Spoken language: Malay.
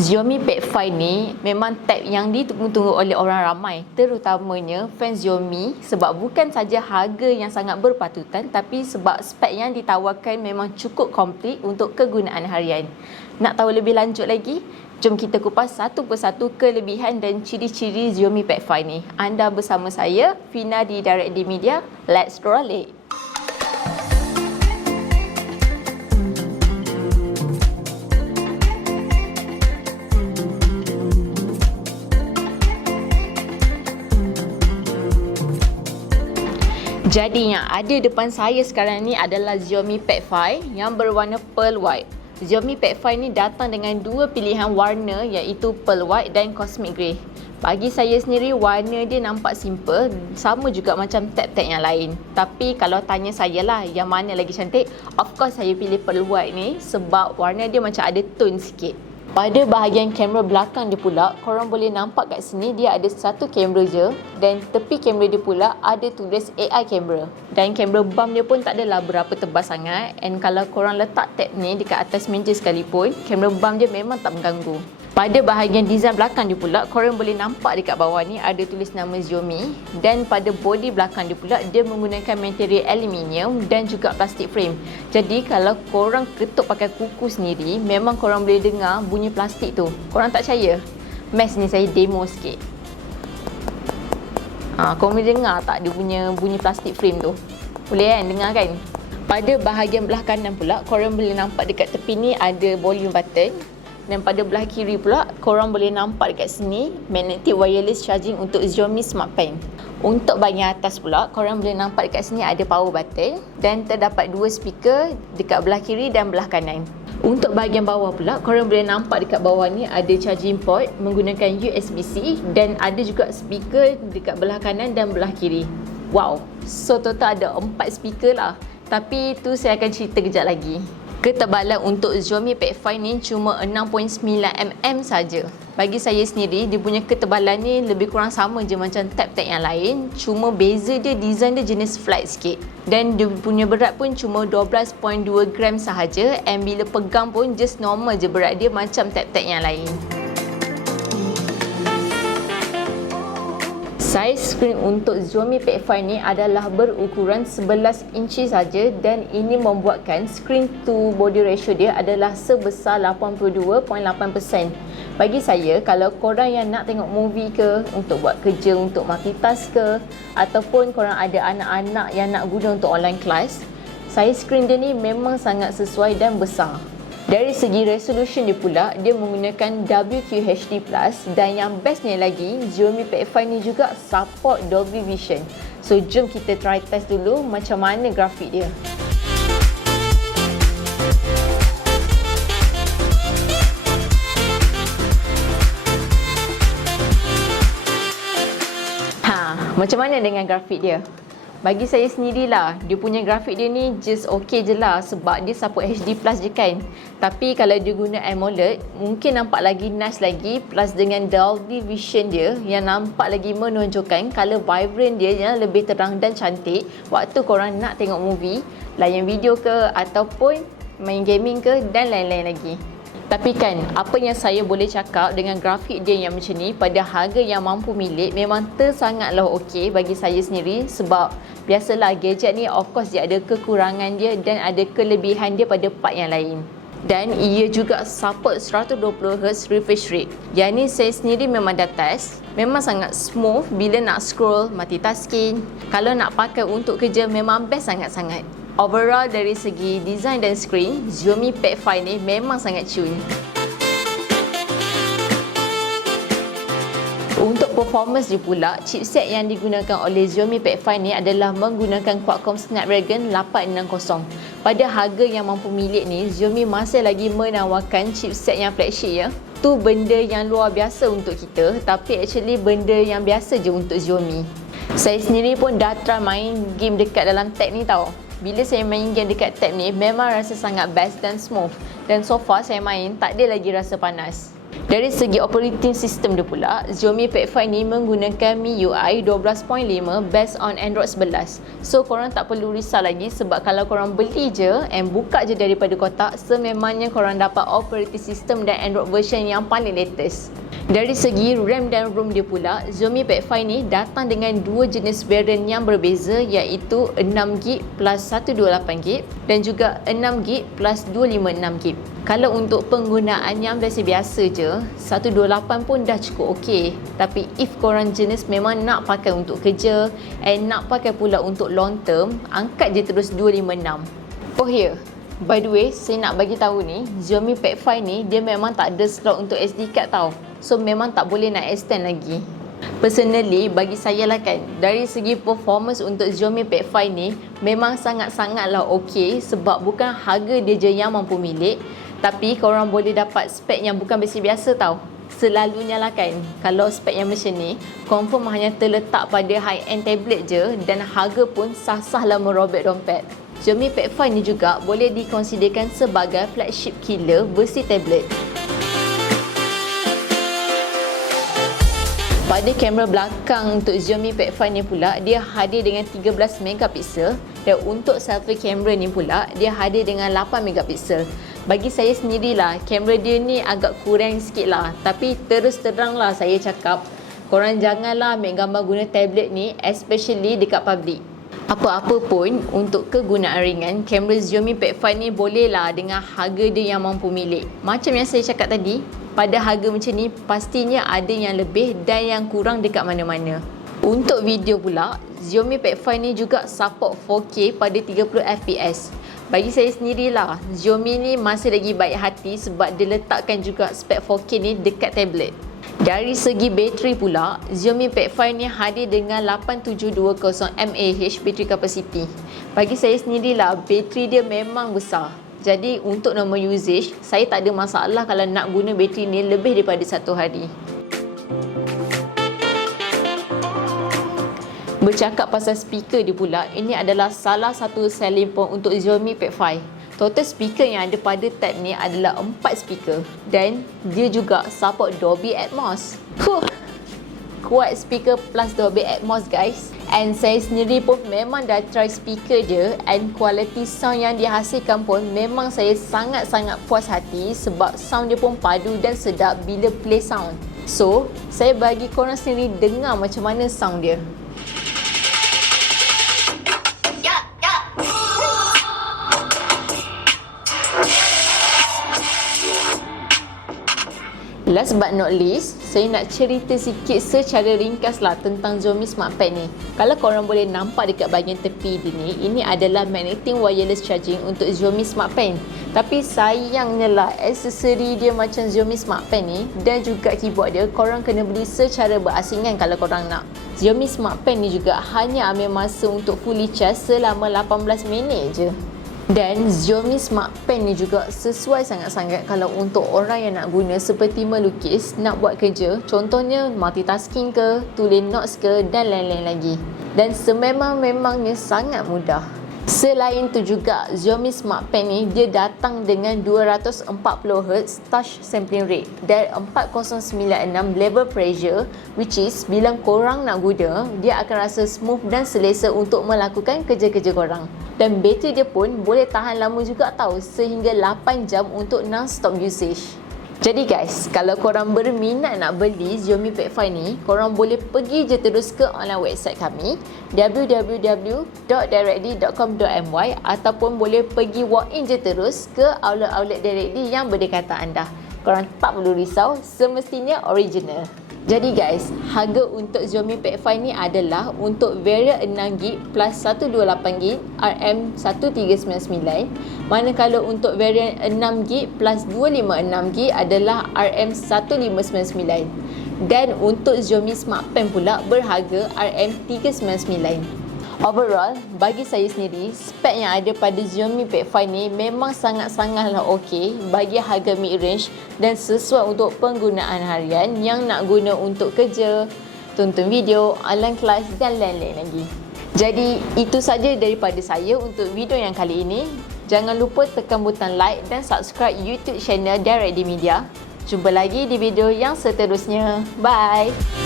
Xiaomi Pad 5 ni memang tab yang ditunggu-tunggu oleh orang ramai, terutamanya fans Xiaomi, sebab bukan saja harga yang sangat berpatutan tapi sebab spek yang ditawarkan memang cukup komplit untuk kegunaan harian. Nak tahu lebih lanjut lagi? Jom kita kupas satu persatu kelebihan dan ciri-ciri Xiaomi Pad 5 ni. Anda bersama saya, Fina di DirectDMedia. Let's roll it! Jadi yang ada depan saya sekarang ni adalah Xiaomi Pad 5 yang berwarna pearl white. Xiaomi Pad 5 ni datang dengan dua pilihan warna iaitu pearl white dan cosmic grey. Bagi saya sendiri warna dia nampak simple, sama juga macam tab-tab yang lain. Tapi kalau tanya saya lah yang mana lagi cantik, of course saya pilih pearl white ni sebab warna dia macam ada tone sikit. Pada bahagian kamera belakang dia pula, korang boleh nampak kat sini dia ada satu kamera je dan tepi kamera dia pula ada tulis AI kamera. Dan kamera bump dia pun tak adalah berapa tebal sangat, and kalau korang letak tab ni dekat atas meja sekalipun, kamera bump dia memang tak mengganggu. Pada bahagian design belakang dia pula, korang boleh nampak dekat bawah ni ada tulis nama Xiaomi, dan pada body belakang dia pula dia menggunakan material aluminium dan juga plastik frame. Jadi kalau korang ketuk pakai kuku sendiri, memang korang boleh dengar bunyi plastik tu. Korang tak percaya? Mas ni saya demo sikit. Korang boleh dengar tak dia punya bunyi plastik frame tu? Boleh kan? Dengar kan? Pada bahagian belah kanan pula, korang boleh nampak dekat tepi ni ada volume button. Dan pada belah kiri pula, korang boleh nampak dekat sini magnetic wireless charging untuk Xiaomi Smart Pen. Untuk bahagian atas pula, korang boleh nampak dekat sini ada power button dan terdapat dua speaker dekat belah kiri dan belah kanan. Untuk bahagian bawah pula, korang boleh nampak dekat bawah ni ada charging port menggunakan USB-C dan ada juga speaker dekat belah kanan dan belah kiri. Wow, so total ada 4 speaker lah. Tapi tu saya akan cerita kejap lagi. Ketebalan untuk Xiaomi Pad 5 ni cuma 6.9mm saja. Bagi saya sendiri, dia punya ketebalan ni lebih kurang sama je macam tab-tab yang lain. Cuma beza dia, design dia jenis flat sikit. Dan dia punya berat pun cuma 12.2 gram sahaja. And bila pegang pun just normal je berat dia macam tab-tab yang lain. Saiz skrin untuk Xiaomi Pad 5 ni adalah berukuran 11 inci saja dan ini membuatkan screen to body ratio dia adalah sebesar 82.8%. Bagi saya, kalau korang yang nak tengok movie ke, untuk buat kerja, untuk multitask ke, ataupun korang ada anak-anak yang nak guna untuk online class, saiz skrin dia ni memang sangat sesuai dan besar. Dari segi resolution dia pula, dia menggunakan WQHD+, dan yang bestnya lagi, Xiaomi Pad 5 ni juga support Dolby Vision. So jom kita try test dulu macam mana grafik dia. Macam mana dengan grafik dia? Bagi saya sendirilah, dia punya grafik dia ni just okay je lah sebab dia support HD Plus je kan. Tapi kalau dia guna AMOLED, mungkin nampak lagi nice lagi, plus dengan Dolby Vision dia yang nampak lagi menonjolkan color vibrant dia yang lebih terang dan cantik waktu korang nak tengok movie, layan video ke ataupun main gaming ke dan lain-lain lagi. Tapi kan, apa yang saya boleh cakap dengan grafik dia yang macam ni pada harga yang mampu milik memang tersangatlah okey bagi saya sendiri sebab biasalah gadget ni of course dia ada kekurangan dia dan ada kelebihan dia pada part yang lain. Dan ia juga support 120Hz refresh rate. Yang ni saya sendiri memang dah test. Memang sangat smooth bila nak scroll, multitasking. Kalau nak pakai untuk kerja memang best sangat-sangat. Overall dari segi design dan screen, Xiaomi Pad 5 ni memang sangat cun. Untuk performance dia pula, chipset yang digunakan oleh Xiaomi Pad 5 ni adalah menggunakan Qualcomm Snapdragon 860. Pada harga yang mampu milik ni, Xiaomi masih lagi menawarkan chipset yang flagship ya. Tu benda yang luar biasa untuk kita, tapi actually benda yang biasa je untuk Xiaomi. Saya sendiri pun dah try main game dekat dalam tab ni tau. Bila saya main game dekat tab ni, memang rasa sangat best dan smooth. Dan so far saya main, tak ada lagi rasa panas. Dari segi operating system dia pula, Xiaomi Pad 5 ni menggunakan MIUI 12.5 based on Android 11. So korang tak perlu risau lagi sebab kalau korang beli je and buka je daripada kotak, sememangnya korang dapat operating system dan Android version yang paling latest. Dari segi RAM dan ROM dia pula, Xiaomi Pad 5 ni datang dengan dua jenis variant yang berbeza, iaitu 6GB plus 128GB dan juga 6GB plus 256GB. Kalau untuk penggunaan yang biasa-biasa je, 128 pun dah cukup okey. Tapi if korang jenis memang nak pakai untuk kerja and nak pakai pula untuk long term, angkat je terus 256. Oh ya, by the way, saya nak bagi tahu ni, Xiaomi Pad 5 ni dia memang tak ada slot untuk SD card tau. So memang tak boleh nak extend lagi. Personally, bagi saya lah kan, dari segi performance untuk Xiaomi Pad 5 ni memang sangat-sangatlah okey sebab bukan harga dia je yang mampu milik, tapi korang boleh dapat spek yang bukan biasa-biasa tau. Selalunya lah kan, kalau spek yang macam ni confirm hanya terletak pada high-end tablet je dan harga pun sah-sah lah merobek dompet. Xiaomi Pad 5 ni juga boleh dikonsiderkan sebagai flagship killer versi tablet. Pada kamera belakang untuk Xiaomi Pad 5 ni pula, dia hadir dengan 13MP dan untuk selfie kamera ni pula, dia hadir dengan 8MP. Bagi saya sendirilah, kamera dia ni agak kurang sikit lah. Tapi terus terang lah saya cakap, korang janganlah ambil gambar guna tablet ni, especially dekat public. Apa-apa pun, untuk kegunaan ringan, kamera Xiaomi Pad 5 ni boleh lah dengan harga dia yang mampu milik. Macam yang saya cakap tadi, pada harga macam ni, pastinya ada yang lebih dan yang kurang dekat mana-mana. Untuk video pula, Xiaomi Pad 5 ni juga support 4K pada 30fps. Bagi saya sendirilah, Xiaomi ni masih lagi baik hati sebab dia letakkan juga spek 4K ni dekat tablet. Dari segi bateri pula, Xiaomi Pad 5 ni hadir dengan 8720 mAh bateri capacity. Bagi saya sendirilah, bateri dia memang besar. Jadi untuk normal usage, saya tak ada masalah kalau nak guna bateri ni lebih daripada 1 hari. Bercakap pasal speaker dia pula, ini adalah salah satu selling point untuk Xiaomi Pad 5. Total speaker yang ada pada tab ni adalah 4 speaker dan dia juga support Dolby Atmos. Kuat speaker plus Dolby Atmos guys. And saya sendiri pun memang dah try speaker dia and quality sound yang dihasilkan pun memang saya sangat-sangat puas hati sebab sound dia pun padu dan sedap bila play sound. So, saya bagi korang sendiri dengar macam mana sound dia. Last but not least, saya nak cerita sikit secara ringkas lah tentang Xiaomi Smart Pen ni. Kalau korang boleh nampak dekat bahagian tepi dia ni, ini adalah magnetic wireless charging untuk Xiaomi Smart Pen. Tapi sayangnya lah, aksesori dia macam Xiaomi Smart Pen ni dan juga keyboard dia, korang kena beli secara berasingan kalau korang nak. Xiaomi Smart Pen ni juga hanya ambil masa untuk fully charge selama 18 minit je. Dan Xiaomi Smart Pen ni juga sesuai sangat-sangat kalau untuk orang yang nak guna seperti melukis, nak buat kerja, contohnya multitasking ke, tulis notes ke dan lain-lain lagi. Dan sememang-memangnya sangat mudah. Selain tu juga, Xiaomi Smart Pen ni dia datang dengan 240Hz touch sampling rate dan 4096 level pressure, which is bila korang nak guna, dia akan rasa smooth dan selesa untuk melakukan kerja-kerja korang. Dan bateri dia pun boleh tahan lama juga tau, sehingga 8 jam untuk non-stop usage. Jadi guys, kalau korang berminat nak beli Xiaomi Pad 5 ni, korang boleh pergi je terus ke online website kami www.directd.com.my ataupun boleh pergi walk-in je terus ke outlet-outlet DirectD yang berdekatan anda. Korang tak perlu risau, semestinya original. Jadi guys, harga untuk Xiaomi Pad 5 ni adalah untuk variant 6GB plus 128GB RM1399, manakala untuk variant 6GB plus 256GB adalah RM1599. Dan untuk Xiaomi Smart Pen pula berharga RM399. Overall, bagi saya sendiri, spek yang ada pada Xiaomi Pad 5 ni memang sangat-sangatlah okey bagi harga mid-range dan sesuai untuk penggunaan harian yang nak guna untuk kerja, tonton video, online kelas dan lain-lain lagi. Jadi, itu saja daripada saya untuk video yang kali ini. Jangan lupa tekan butang like dan subscribe YouTube channel DirectDMedia. Jumpa lagi di video yang seterusnya. Bye!